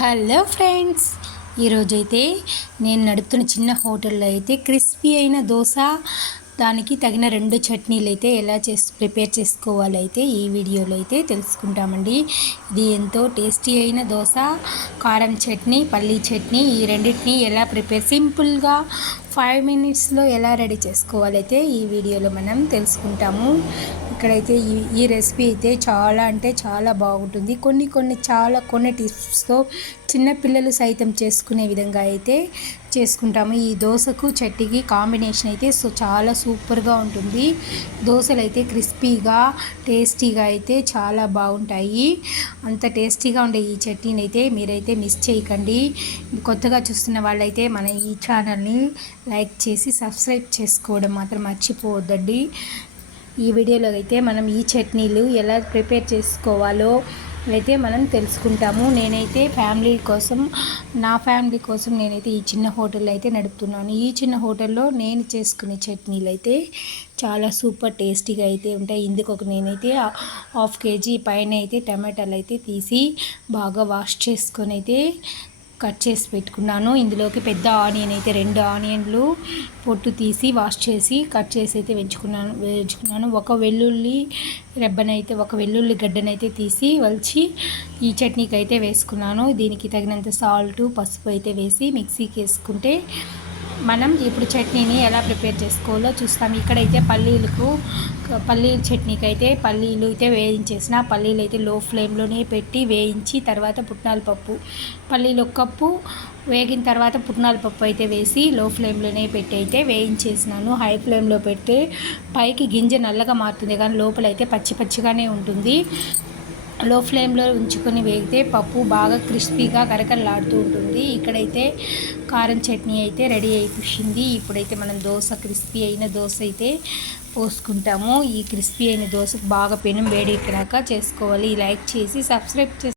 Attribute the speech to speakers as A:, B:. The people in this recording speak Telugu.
A: హలో ఫ్రెండ్స్ ఈరోజైతే నేను నడుపుతున్న చిన్న హోటల్లో అయితే క్రిస్పీ అయిన దోశ దానికి తగిన రెండు చట్నీలు అయితే ఎలా చేసి ప్రిపేర్ చేసుకోవాలైతే ఈ వీడియోలో అయితే తెలుసుకుంటామండి. ఇది ఎంతో టేస్టీ అయిన దోశ కారం చట్నీ పల్లీ చట్నీ ఈ రెండింటిని ఎలా ప్రిపేర్ సింపుల్గా ఫైవ్ మినిట్స్లో ఎలా రెడీ చేసుకోవాలైతే ఈ వీడియోలో మనం తెలుసుకుంటాము. ఇక్కడైతే ఈ ఈ రెసిపీ అయితే చాలా అంటే చాలా బాగుంటుంది. కొన్ని కొన్ని చాలా కొన్ని టిప్స్తో చిన్నపిల్లలు సైతం చేసుకునే విధంగా అయితే చేసుకుంటాము. ఈ దోశకు చట్టికి కాంబినేషన్ అయితే సో చాలా సూపర్గా ఉంటుంది. దోశలు అయితే క్రిస్పీగా టేస్టీగా అయితే చాలా బాగుంటాయి. అంత టేస్టీగా ఉండే ఈ చట్నీని అయితే మీరైతే మిస్ చేయకండి. కొత్తగా చూస్తున్న వాళ్ళైతే మన ఈ ఛానల్ని లైక్ చేసి సబ్స్క్రైబ్ చేసుకోవడం మాత్రం మర్చిపోవద్దండి. ఈ వీడియోలో అయితే మనం ఈ చట్నీలు ఎలా ప్రిపేర్ చేసుకోవాలో అయితే మనం తెలుసుకుంటాము. నేనైతే ఫ్యామిలీ కోసం నా ఫ్యామిలీ కోసం నేనైతే ఈ చిన్న హోటల్ అయితే నడుపుతున్నాను. ఈ చిన్న హోటల్లో నేను చేసుకునే చట్నీలు అయితే చాలా సూపర్ టేస్టీగా అయితే ఉంటాయి. ఇందుకు ఒక నేనైతే హాఫ్ కేజీ పైన అయితే టమాటాలు అయితే తీసి బాగా వాష్ చేసుకొని అయితే కట్ చేసి పెట్టుకున్నాను. ఇందులోకి పెద్ద ఆనియన్ అయితే రెండు ఆనియన్లు పొట్టు తీసి వాష్ చేసి కట్ చేసి అయితే వెంచుకున్నాను వేయించుకున్నాను. ఒక వెల్లుల్లి రెబ్బనైతే ఒక వెల్లుల్లి గడ్డనైతే తీసి వలిచి ఈ చట్నీకి అయితే వేసుకున్నాను. దీనికి తగినంత సాల్ట్ పసుపు అయితే వేసి మిక్సీకి వేసుకుంటే మనం ఇప్పుడు చట్నీని ఎలా ప్రిపేర్ చేసుకోవాలో చూస్తాం. ఇక్కడైతే పల్లీలకు పల్లీల చట్నీకి అయితే పల్లీలు అయితే వేయించేసిన పల్లీలు అయితే లో ఫ్లేమ్లోనే పెట్టి వేయించి తర్వాత పుట్నాల పప్పు. పల్లీలు ఒక కప్పు వేగిన తర్వాత పుట్నాల పప్పు అయితే వేసి లో ఫ్లేమ్లోనే పెట్టి అయితే వేయించేసినాను. హై ఫ్లేమ్లో పెడితే పైకి గింజ నల్లగా మారుతుంది. కానీ లోపల అయితే పచ్చి పచ్చిగానే ఉంటుంది. లో ఫ్లేమ్లో ఉంచుకొని వేగితే పప్పు బాగా క్రిస్పీగా కరకరలాడుతూ ఉంటుంది. ఇక్కడైతే కారం చట్నీ అయితే రెడీ అయిపోయింది ఇప్పుడైతే మనం దోశ క్రిస్పీ అయిన దోశ అయితే పోసుకుంటాము. ఈ క్రిస్పీ అయిన దోశకు బాగా పెనం వేడెక్కినాక చేసుకోవాలి. లైక్ చేసి సబ్స్క్రైబ్ చేసి